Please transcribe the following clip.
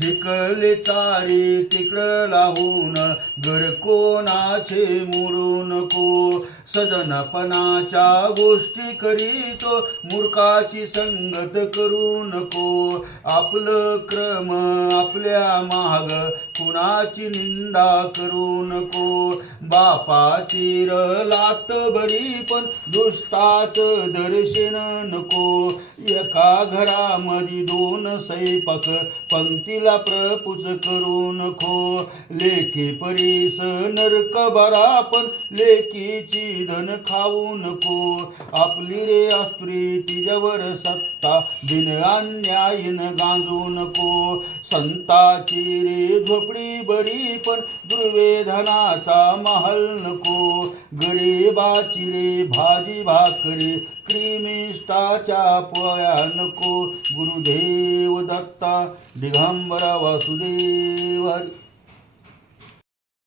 हिकले चाळी तिकड लावून घर कोणाचे मोडू नको सजनपणाच्या गोष्टी करीतो मूर्खाची संगत करू नको आपलं क्रम आपल्या माग कुणाची निंदा करू नको बापाची लात बरी पण दुष्टाचं दर्शन नको एका घरामध्ये दोन स्वयंपाक पंक्तीला प्रपूच करू नको लेखी परीस नरक बरा पण लेकीची धन खाऊ नको आपली रे अस्त्री तिच्यावर सत्ता बिन अन्यायन गांजू नको संताची रे झोपडी बरी पण दुर्वेधनाचा महल नको गरीबाची रे भाजी भाकरी क्रिमिष्टाच्या पोळ्या नको गुरुदेव दत्ता दिगंबरा वासुदेव हरी